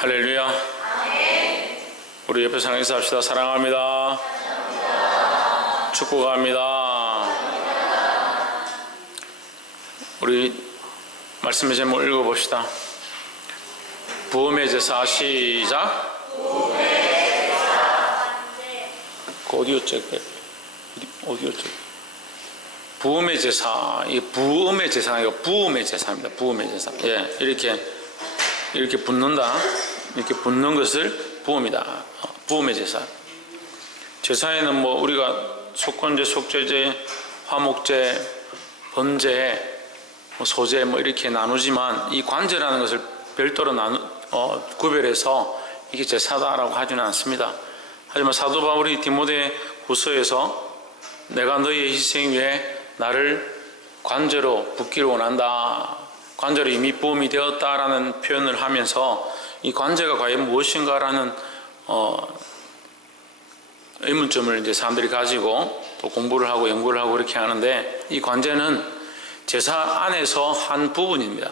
할렐루야. 우리 옆에 사랑 인사합시다. 사랑합니다. 축복합니다. 우리 말씀의 제목 읽어봅시다. 부음의 제사. 시작. 어디였죠? 부음의 제사. 이 부음의 제사가 아니고 부음의 제사입니다. 부음의 제사. 예, 이렇게 붓는다. 이렇게 붓는 것을 부음이다. 부음의 제사. 제사에는 뭐 우리가 속건제, 속죄제, 화목제, 번제, 소제 이렇게 나누지만 이 관제라는 것을 별도로 구별해서 이게 제사다라고 하지는 않습니다. 하지만 사도 바울이 디모데 후서에서 내가 너희의 희생 위에 나를 관제로 붓기를 원한다. 관제로 이미 부음이 되었다라는 표현을 하면서 이 관제가 과연 무엇인가라는 의문점을 이제 사람들이 가지고 또 공부를 하고 연구를 하고 그렇게 하는데, 이 관제는 제사 안에서 한 부분입니다.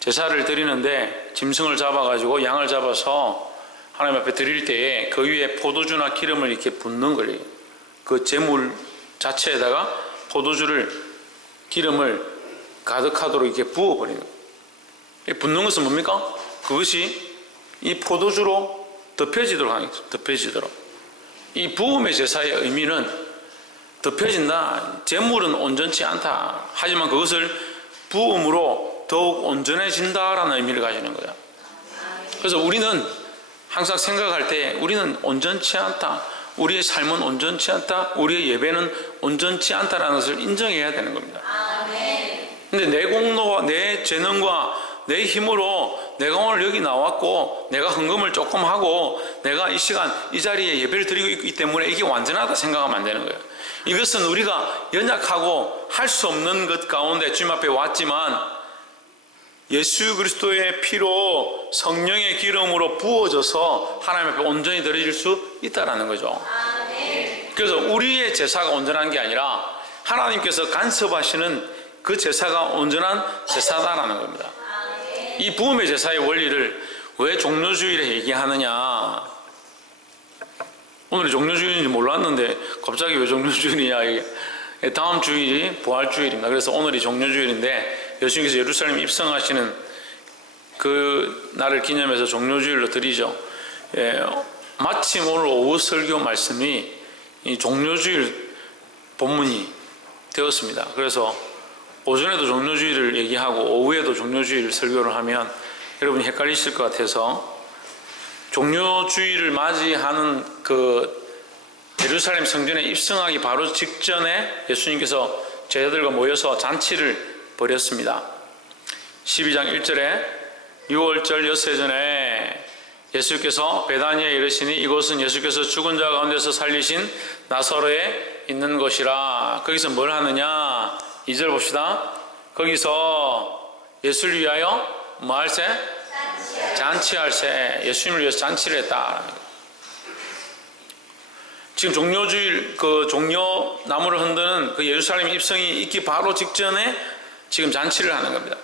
제사를 드리는데 짐승을 잡아가지고 양을 잡아서 하나님 앞에 드릴 때에 그 위에 포도주나 기름을 이렇게 붓는 거예요. 그 제물 자체에다가 포도주를, 기름을 가득하도록 이렇게 부어버리는 거예요. 붓는 것은 뭡니까? 그것이 이 포도주로 덮여지도록 하는 거죠. 덮여지도록. 이 부음의 제사의 의미는 덮여진다. 제물은 온전치 않다. 하지만 그것을 부음으로 더욱 온전해진다라는 의미를 가지는 거예요. 그래서 우리는 항상 생각할 때 우리는 온전치 않다. 우리의 삶은 온전치 않다. 우리의 예배는 온전치 않다라는 것을 인정해야 되는 겁니다. 근데 내 공로와 내 재능과 내 힘으로 내가 오늘 여기 나왔고 내가 헌금을 조금 하고 내가 이 시간 이 자리에 예배를 드리고 있기 때문에 이게 완전하다 생각하면 안 되는 거예요. 이것은 우리가 연약하고 할 수 없는 것 가운데 주님 앞에 왔지만 예수 그리스도의 피로 성령의 기름으로 부어져서 하나님 앞에 온전히 드려질 수 있다는 거죠. 그래서 우리의 제사가 온전한 게 아니라 하나님께서 간섭하시는 그 제사가 온전한 제사다라는 겁니다. 이 부음의 제사의 원리를 왜 종료주일에 얘기하느냐. 오늘이 종료주일인지 몰랐는데 갑자기 왜 종료주일이냐. 다음 주일이 부활주일입니다. 그래서 오늘이 종료주일인데 예수님께서 예루살렘 입성하시는 그 날을 기념해서 종료주일로 드리죠. 마침 오늘 오후 설교 말씀이 이 종료주일 본문이 되었습니다. 그래서 오전에도 종료주일을 얘기하고 오후에도 종료주일 설교를 하면 여러분이 헷갈리실 것 같아서 종료주일을 맞이하는 그 예루살렘 성전에 입성하기 바로 직전에 예수님께서 제자들과 모여서 잔치를 벌였습니다. 12장 1절에 6월절 엿새 전에 예수께서 베다니아에 이르시니 이곳은 예수께서 죽은 자 가운데서 살리신 나사로에 있는 곳이라. 거기서 뭘 하느냐? 2절 봅시다. 거기서 예수를 위하여 뭐 할세? 잔치할세. 예수님을 위해서 잔치를 했다. 지금 종료주일 그 종료 나무를 흔드는 그 예루살렘 입성이 있기 바로 직전에 지금 잔치를 하는 겁니다.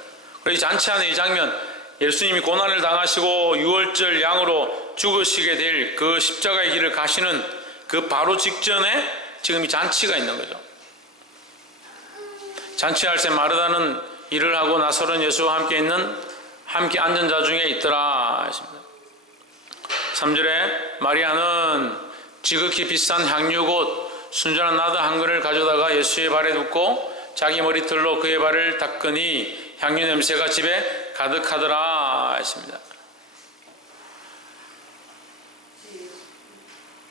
그래서 이 잔치하는 이 장면, 예수님이 고난을 당하시고 6월절 양으로 죽으시게 될 그 십자가의 길을 가시는 그 바로 직전에 지금 이 잔치가 있는 거죠. 잔치할 때 마르다는 일을 하고 나서는 예수와 함께 앉은 자 중에 있더라 했습니다. 3절에 마리아는 지극히 비싼 향유 곧 순전한 나드 한 그릇을 가져다가 예수의 발에 눕고 자기 머리털로 그의 발을 닦으니 향유 냄새가 집에 가득하더라 했습니다.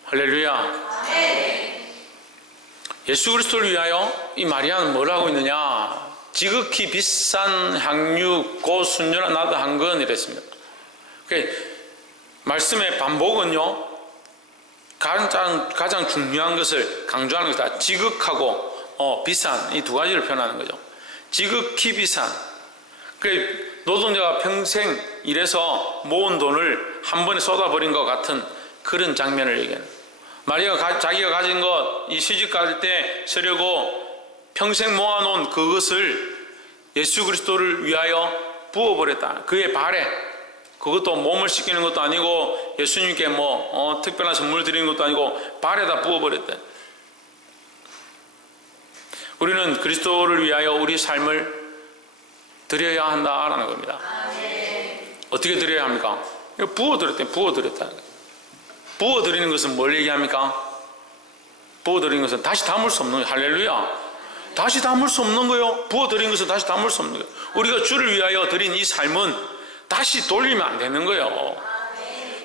할렐루야. 예수 그리스도를 위하여 이 마리아는 뭘 하고 있느냐? 지극히 비싼 향유 곧 순전한 나드 한 건 이랬습니다. 말씀의 반복은요, 가장 중요한 것을 강조하는 것이다. 지극하고 비싼 이 두 가지를 표현하는 거죠. 지극히 비싼. 노동자가 평생 일해서 모은 돈을 한 번에 쏟아버린 것 같은 그런 장면을 얘기하는 거예요. 마리아가 자기가 가진 것, 이 시집 갈 때 쓰려고 평생 모아놓은 그것을 예수 그리스도를 위하여 부어버렸다. 그의 발에 그것도 몸을 씻기는 것도 아니고 예수님께 특별한 선물 드리는 것도 아니고 발에다 부어버렸대. 우리는 그리스도를 위하여 우리 삶을 드려야 한다라는 겁니다. 어떻게 드려야 합니까? 부어드렸대. 부어드렸다. 부어드리는 것은 뭘 얘기합니까? 부어드리는 것은 다시 담을 수 없는 거예요. 할렐루야. 다시 담을 수 없는 거예요. 부어드린 것은 다시 담을 수 없는 거예요. 우리가 주를 위하여 드린 이 삶은 다시 돌리면 안 되는 거예요.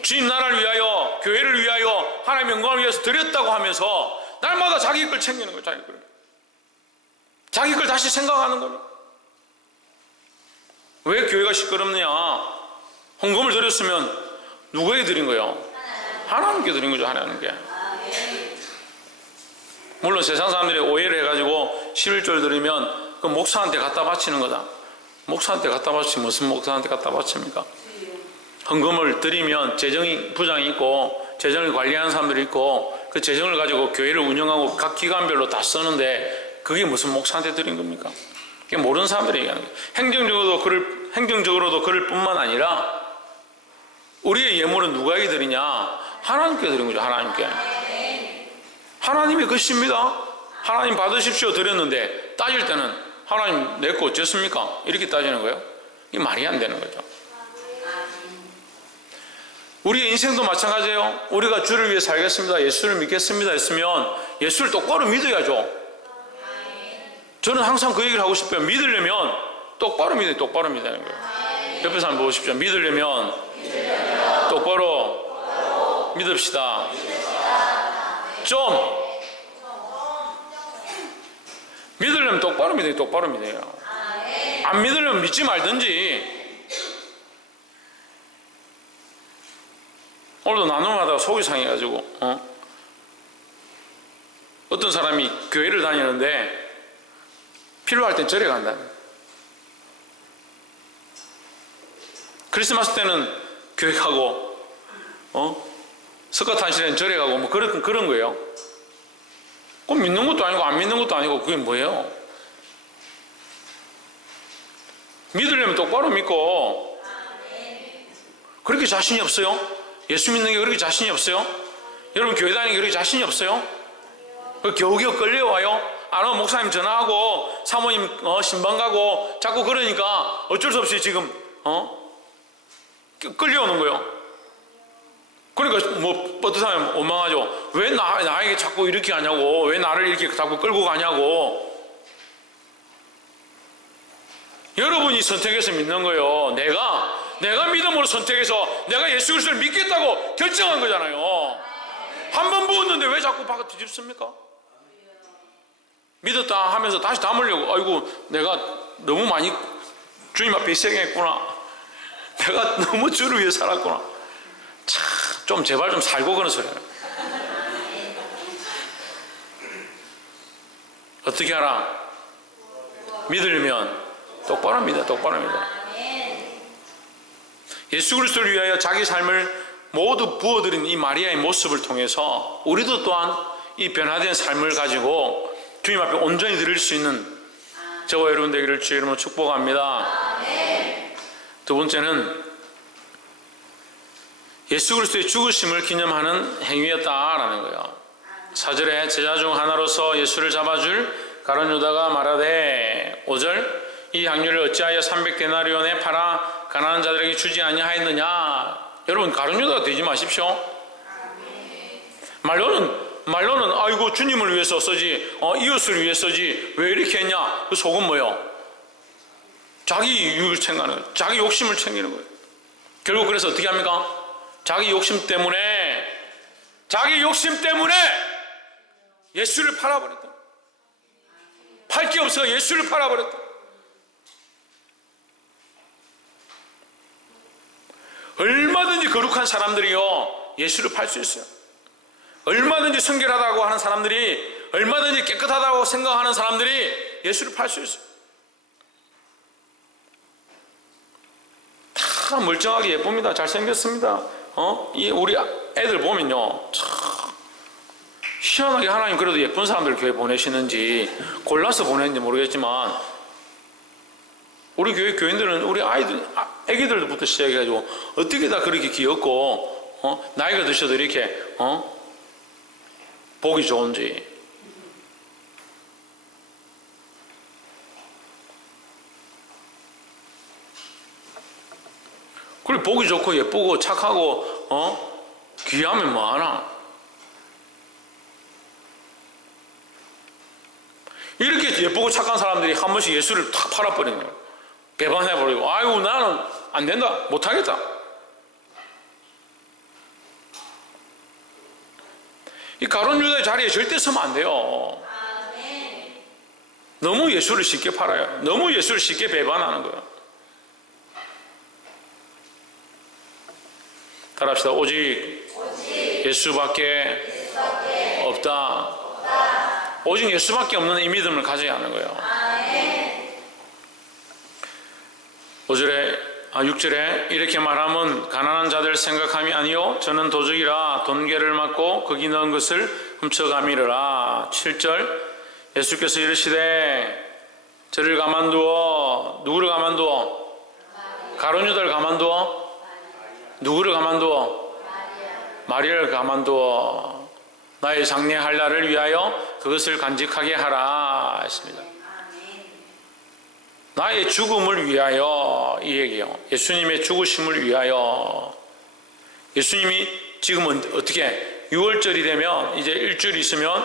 주님 나라를 위하여, 교회를 위하여, 하나님의 영광을 위해서 드렸다고 하면서 날마다 자기 걸 챙기는 거예요. 자기 걸. 자기 걸 다시 생각하는 거예요. 왜 교회가 시끄럽느냐? 헌금을 드렸으면 누구에게 드린 거예요? 하나님께 드린 거죠. 하나님께. 물론 세상 사람들이 오해를 해가지고 11절 드리면 그 목사한테 갖다 바치는 거다. 목사한테 갖다 바치면 무슨 목사한테 갖다 바칩니까? 헌금을 드리면 재정이 부장이 있고 재정을 관리하는 사람들이 있고 그 재정을 가지고 교회를 운영하고 각 기관별로 다 쓰는데 그게 무슨 목사한테 드린 겁니까? 그게 모르는 사람들이 얘기하는 거예요. 행정적으로도 그럴 뿐만 아니라 우리의 예물은 누구에게 드리냐? 하나님께 드린 거죠. 하나님께. 하나님의 것입니다. 하나님 받으십시오 드렸는데 따질 때는 하나님 내 거 어쨌습니까? 이렇게 따지는 거예요. 이게 말이 안 되는 거죠. 우리의 인생도 마찬가지예요. 우리가 주를 위해 살겠습니다. 예수를 믿겠습니다 했으면 예수를 똑바로 믿어야죠. 저는 항상 그 얘기를 하고 싶어요. 믿으려면 똑바로 믿어야 똑바로 믿는 거예요. 옆에 사람 보십시오. 믿으려면 똑바로 믿읍시다. 좀 믿으려면 똑바로 믿어요. 똑바로 믿어요. 안 믿으려면 믿지 말든지. 오늘도 나눔하다가 속이 상해가지고 어떤 사람이 교회를 다니는데 필요할 땐 절에 간다. 크리스마스 때는 교회 가고 석가탄신일에는 절에 가고 뭐 그런 거예요. 그럼 믿는 것도 아니고 안 믿는 것도 아니고 그게 뭐예요? 믿으려면 똑바로 믿고. 그렇게 자신이 없어요? 예수 믿는 게 그렇게 자신이 없어요? 여러분 교회 다니는 게 그렇게 자신이 없어요? 겨우겨우 끌려와요? 안 오면 목사님 전화하고 사모님 신방 가고 자꾸 그러니까 어쩔 수 없이 지금 끌려오는 거예요. 그러니까 뭐 뻗듯하면 원망하죠. 왜 나에게 자꾸 이렇게 하냐고, 왜 나를 이렇게 자꾸 끌고 가냐고. 여러분이 선택해서 믿는 거예요. 내가 믿음으로 선택해서 내가 예수 그리스도를 믿겠다고 결정한 거잖아요. 한 번 부었는데 왜 자꾸 바꿔 뒤집습니까? 믿었다 하면서 다시 담으려고, 아이고 내가 너무 많이 주님 앞에 희생했구나, 내가 너무 주를 위해 살았구나, 참 좀 제발 좀 살고 그런 소리예요. 어떻게 하라? 믿으려면 똑바로 믿어. 똑바로 믿어. 예수 그리스도를 위하여 자기 삶을 모두 부어드린 이 마리아의 모습을 통해서 우리도 또한 이 변화된 삶을 가지고 주님 앞에 온전히 드릴 수 있는 저와 여러분 되기를 주의 이름으로 축복합니다. 두 번째는 예수 그리스도의 죽으심을 기념하는 행위였다라는 거예요. 4절에 제자 중 하나로서 예수를 잡아줄 가룟 유다가 말하되 5절 이 향유를 어찌하여 300데나리온에 팔아 가난한 자들에게 주지 아니하였느냐. 여러분 가룟 유다가 되지 마십시오. 말로는 아이고 주님을 위해서 쓰지 이웃을 위해 쓰지 왜 이렇게 했냐. 그 속은 뭐예요? 자기 이익을 챙기는 거예요. 자기 욕심을 챙기는 거예요. 결국 그래서 어떻게 합니까? 자기 욕심 때문에 예수를 팔아버렸다. 팔 게 없어서 예수를 팔아버렸다. 얼마든지 거룩한 사람들이요 예수를 팔 수 있어요. 얼마든지 성결하다고 하는 사람들이, 얼마든지 깨끗하다고 생각하는 사람들이 예수를 팔 수 있어요. 다 멀쩡하게 예쁩니다. 잘생겼습니다. 우리 애들 보면요 참 희한하게 하나님 그래도 예쁜 사람들 교회 보내시는지 골라서 보내는지 모르겠지만 우리 교회 교인들은 우리 애기들부터 시작해가지고 어떻게 다 그렇게 귀엽고 나이가 드셔도 이렇게 보기 좋은지. 그래 보기 좋고 예쁘고 착하고 귀하면 뭐하나. 이렇게 예쁘고 착한 사람들이 한 번씩 예수를 탁 팔아버리는 거예요. 배반해버리고 아이고 나는 안 된다 못하겠다. 이 가룟 유다의 자리에 절대 서면 안 돼요. 너무 예수를 쉽게 팔아요. 너무 예수를 쉽게 배반하는 거예요. 따라합시다. 오직 예수밖에 없다. 오직 예수밖에 없는 이 믿음을 가져야 하는 거예요. 6절에 이렇게 말하면 가난한 자들 생각함이 아니요 저는 도적이라 돈괴를 맞고 거기 넣은 것을 훔쳐가미르라. 7절 예수께서 이르시되 저를 가만두어. 누구를 가만두어? 가룟 유다를 가만두어? 누구를 가만두어? 마리아를 가만두어. 나의 장례할 날을 위하여 그것을 간직하게 하라 했습니다. 나의 죽음을 위하여, 이 얘기요. 예수님의 죽으심을 위하여. 예수님이 지금은 어떻게 6월절이 되면 이제 일주일 있으면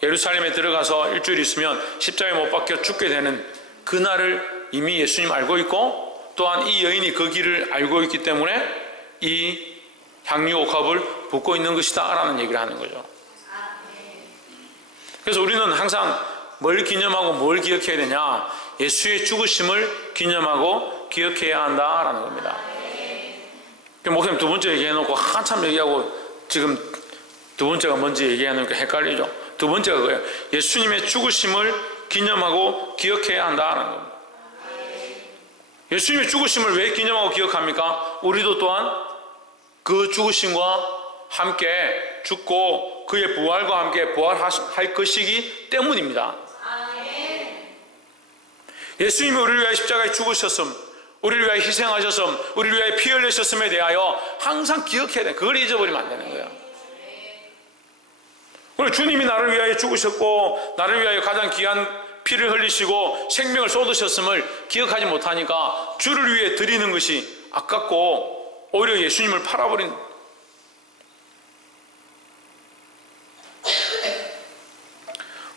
예루살렘에 들어가서 일주일 있으면 십자가에 못 박혀 죽게 되는 그날을 이미 예수님 알고 있고 또한 이 여인이 그 길을 알고 있기 때문에 이 향유 옥합을 붓고 있는 것이다 라는 얘기를 하는 거죠. 그래서 우리는 항상 뭘 기념하고 뭘 기억해야 되냐? 예수의 죽으심을 기념하고 기억해야 한다라는 겁니다. 목사님 두 번째 얘기해놓고 한참 얘기하고 지금 두 번째가 뭔지 얘기하니까 헷갈리죠. 두 번째가 그거예요. 예수님의 죽으심을 기념하고 기억해야 한다는 겁니다. 예수님의 죽으심을 왜 기념하고 기억합니까? 우리도 또한 그 죽으심과 함께 죽고 그의 부활과 함께 부활할 것이기 때문입니다. 예수님이 우리를 위하여 십자가에 죽으셨음, 우리를 위하여 희생하셨음, 우리를 위하여 피 흘리셨음에 대하여 항상 기억해야 돼. 그걸 잊어버리면 안 되는 거예요. 우리 주님이 나를 위하여 죽으셨고 나를 위하여 가장 귀한 피를 흘리시고 생명을 쏟으셨음을 기억하지 못하니까 주를 위해 드리는 것이 아깝고 오히려 예수님을 팔아버린.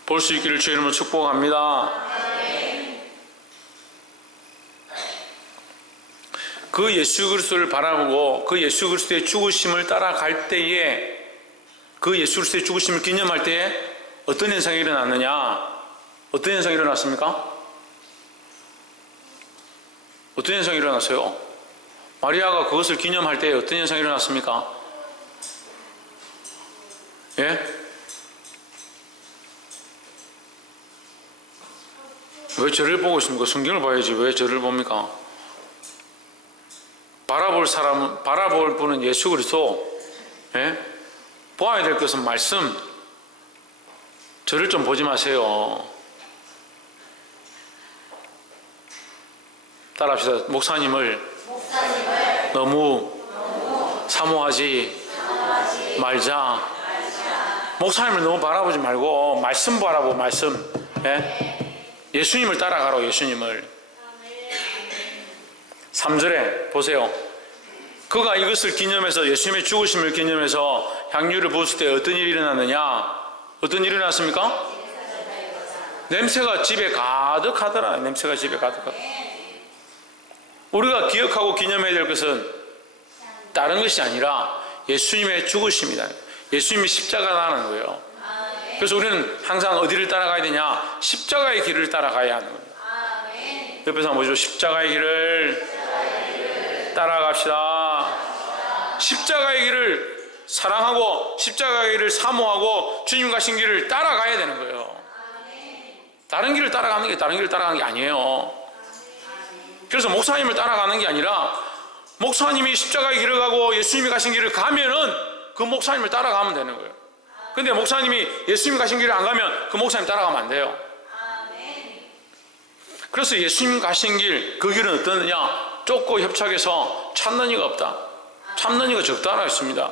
볼 수 있기를 주의 이름으로 축복합니다. 그 예수 그리스도를 바라보고 그 예수 그리스도의 죽으심을 따라갈 때에 그 예수 그리스도의 죽으심을 기념할 때에 어떤 현상이 일어났느냐? 어떤 현상이 일어났습니까? 어떤 현상이 일어났어요? 마리아가 그것을 기념할 때에 어떤 현상이 일어났습니까? 예? 왜 저를 보고 있습니까? 성경을 봐야지 왜 저를 봅니까? 바라볼 분은 예수 그리스도. 예? 보아야 될 것은 말씀. 저를 좀 보지 마세요. 따라합시다. 목사님을 너무 사모하지 말자. 목사님을 너무 바라보지 말고 말씀 바라보고 말씀. 예? 예수님을 따라가라. 예수님을. 3절에 보세요. 그가 이것을 기념해서 예수님의 죽으심을 기념해서 향유를 부었을 때 어떤 일이 일어났느냐? 어떤 일이 일어났습니까? 냄새가 집에 가득하더라. 냄새가 집에 가득하더라. 우리가 기억하고 기념해야 될 것은 다른 것이 아니라 예수님의 죽으심이다. 예수님이 십자가라는 거예요. 그래서 우리는 항상 어디를 따라가야 되냐? 십자가의 길을 따라가야 하는 겁니다. 옆에서 한번 보시죠. 십자가의 길을 따라갑시다. 십자가의 길을 사랑하고 십자가의 길을 사모하고 주님 가신 길을 따라가야 되는 거예요. 다른 길을 따라가는 게 다른 길을 따라가는 게 아니에요. 그래서 목사님을 따라가는 게 아니라 목사님이 십자가의 길을 가고 예수님이 가신 길을 가면은 그 목사님을 따라가면 되는 거예요. 근데 목사님이 예수님이 가신 길을 안 가면 그 목사님 따라가면 안 돼요. 그래서 예수님 가신 길, 그 길은 어떠느냐? 좁고 협착해서 찾는 이가 없다. 찾는 이가 적다라고 했습니다.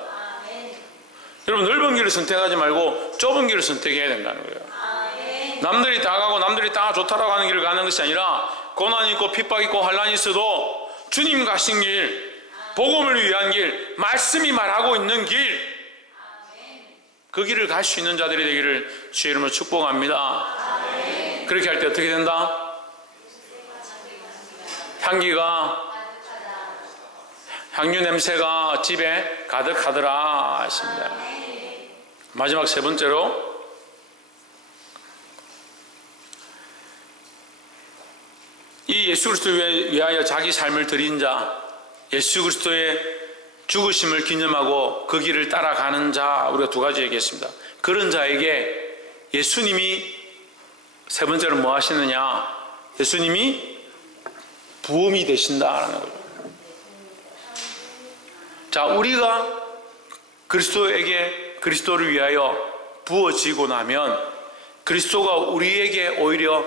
여러분, 넓은 길을 선택하지 말고 좁은 길을 선택해야 된다는 거예요. 남들이 다 가고 남들이 다 좋다라고 하는 길을 가는 것이 아니라 고난이 있고 핍박이 있고 환란이 있어도 주님 가신 길, 복음을 위한 길, 말씀이 말하고 있는 길, 그 길을 갈 수 있는 자들이 되기를 주의 이름으로 축복합니다. 그렇게 할 때 어떻게 된다? 향유 냄새가 집에 가득하더라 했습니다. 마지막 세 번째로, 이 예수 그리스도를 위하여 자기 삶을 드린 자, 예수 그리스도의 죽으심을 기념하고 그 길을 따라가는 자, 우리가 두 가지 얘기했습니다. 그런 자에게 예수님이 세 번째로 뭐 하시느냐? 예수님이 부음이 되신다라는 거죠. 자, 우리가 그리스도를 위하여 부어지고 나면 그리스도가 우리에게 오히려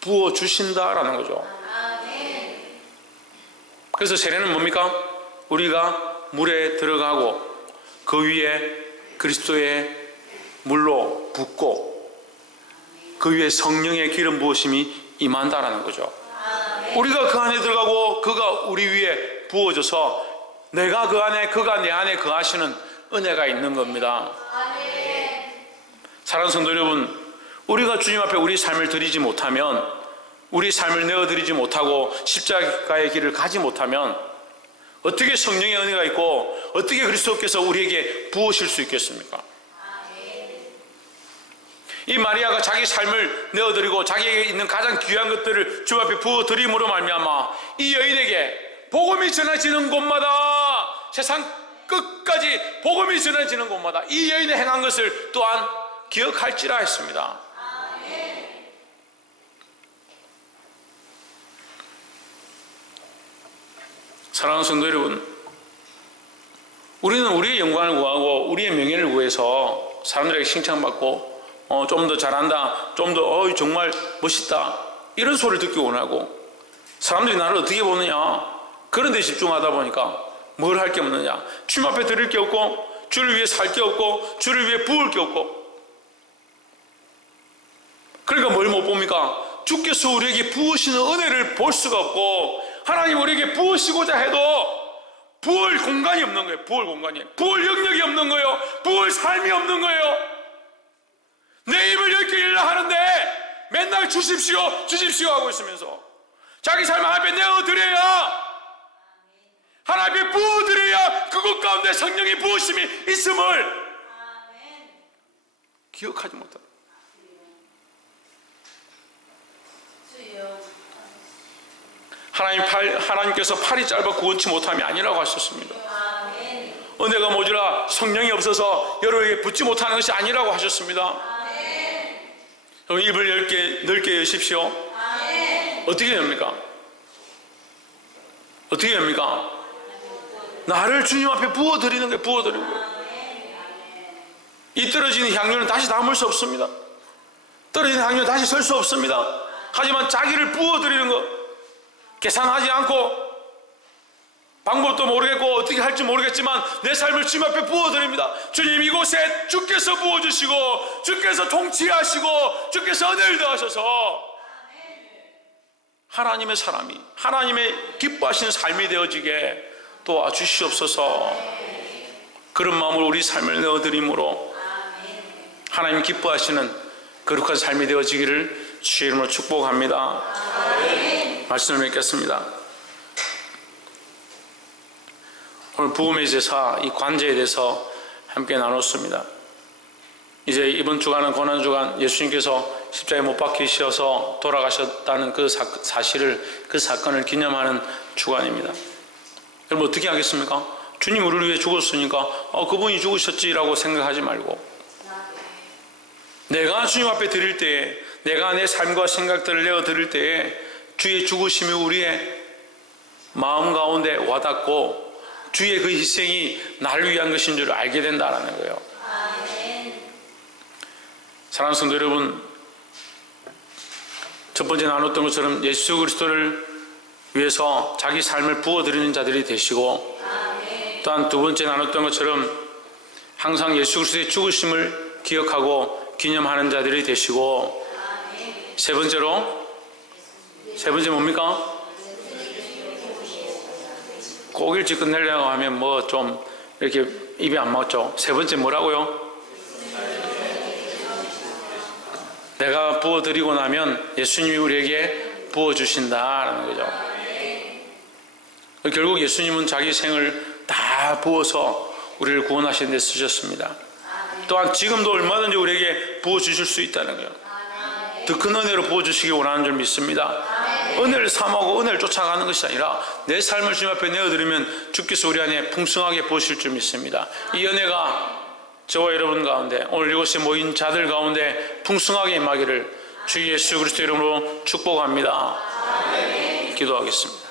부어주신다라는 거죠. 그래서 세례는 뭡니까? 우리가 물에 들어가고 그 위에 그리스도의 물로 붓고 그 위에 성령의 기름 부으심이 임한다라는 거죠. 우리가 그 안에 들어가고 그가 우리 위에 부어져서 내가 그 안에, 그가 내 안에 거하시는 은혜가 있는 겁니다. 사랑하는 성도 여러분, 우리가 주님 앞에 우리 삶을 드리지 못하면, 우리 삶을 내어드리지 못하고 십자가의 길을 가지 못하면 어떻게 성령의 은혜가 있고 어떻게 그리스도께서 우리에게 부으실 수 있겠습니까? 이 마리아가 자기 삶을 내어드리고 자기에게 있는 가장 귀한 것들을 주 앞에 부어드림으로 말미암아 이 여인에게 복음이 전해지는 곳마다, 세상 끝까지 복음이 전해지는 곳마다 이 여인이 행한 것을 또한 기억할지라 했습니다. 사랑하는 성도 여러분, 우리는 우리의 영광을 구하고 우리의 명예를 구해서 사람들에게 칭찬받고 좀 더 잘한다, 좀 더 정말 멋있다, 이런 소리를 듣기 원하고, 사람들이 나를 어떻게 보느냐, 그런 데 집중하다 보니까 뭘 할 게 없느냐, 주님 앞에 드릴 게 없고 주를 위해 살 게 없고 주를 위해 부을 게 없고, 그러니까 뭘 못 봅니까? 주께서 우리에게 부으시는 은혜를 볼 수가 없고, 하나님 우리에게 부으시고자 해도 부을 공간이 없는 거예요. 부을 영역이 없는 거예요. 부을 삶이 없는 거예요. 내 입을 열게 일라 하는데 맨날 주십시오 하고 있으면서 자기 삶 앞에 내어드려야, 하나님께 부어드려야 그것 가운데 성령의 부으심이 있음을 기억하지 못한다. 하나님께서 팔이 짧아 구원치 못함이 아니라고 하셨습니다. 은혜가 모자라 성령이 없어서 여러에게 붙지 못하는 것이 아니라고 하셨습니다. 그럼 입을 넓게 여십시오. 어떻게 합니까? 어떻게 합니까? 나를 주님 앞에 부어드리는 거예요. 부어드리는 거예요. 이 떨어지는 향유는 다시 담을 수 없습니다. 떨어지는 향유는 다시 설 수 없습니다. 하지만 자기를 부어드리는 것, 계산하지 않고 방법도 모르겠고 어떻게 할지 모르겠지만 내 삶을 주님 앞에 부어드립니다. 주님, 이곳에 주께서 부어주시고 주께서 통치하시고 주께서 은혜를 더하셔서 하나님의 사람이, 하나님의 기뻐하시는 삶이 되어지게 도와주시옵소서. 그런 마음으로 우리 삶을 내어드림으로 하나님 기뻐하시는 거룩한 삶이 되어지기를 주의 이름으로 축복합니다. 말씀을 맺겠습니다. 오늘 부음의 제사, 이 관제에 대해서 함께 나눴습니다. 이제 이번 주간은 고난주간, 예수님께서 십자가에 못 박히셔서 돌아가셨다는 그 사실을, 그 사건을 기념하는 주간입니다. 여러분 어떻게 하겠습니까? 주님 우리를 위해 죽었으니까 그분이 죽으셨지라고 생각하지 말고, 내가 주님 앞에 드릴 때에, 내가 내 삶과 생각들을 내어 드릴 때에 주의 죽으심이 우리의 마음 가운데 와닿고 주의 그 희생이 나를 위한 것인 줄 알게 된다는 거예요. 사랑하는 성도 여러분, 첫 번째 나눴던 것처럼 예수 그리스도를 위해서 자기 삶을 부어드리는 자들이 되시고, 또한 두 번째 나눴던 것처럼 항상 예수 그리스도의 죽으심을 기억하고 기념하는 자들이 되시고, 세 번째 뭡니까? 꼭 일찍 끝내려고 하면 뭐 좀 이렇게 입이 안 맞죠. 세 번째 뭐라고요? 내가 부어드리고 나면 예수님이 우리에게 부어주신다라는 거죠. 결국 예수님은 자기 생을 다 부어서 우리를 구원하시는 데 쓰셨습니다. 또한 지금도 얼마든지 우리에게 부어주실 수 있다는 거예요. 더 큰 은혜로 부어주시기 원하는 줄 믿습니다. 은혜를 삼하고 은혜를 쫓아가는 것이 아니라 내 삶을 주님 앞에 내어드리면 주께서 우리 안에 풍성하게 부으실 줄 믿습니다. 이 은혜가 저와 여러분 가운데, 오늘 이곳에 모인 자들 가운데 풍성하게 임하기를 주 예수 그리스도 이름으로 축복합니다. 기도하겠습니다.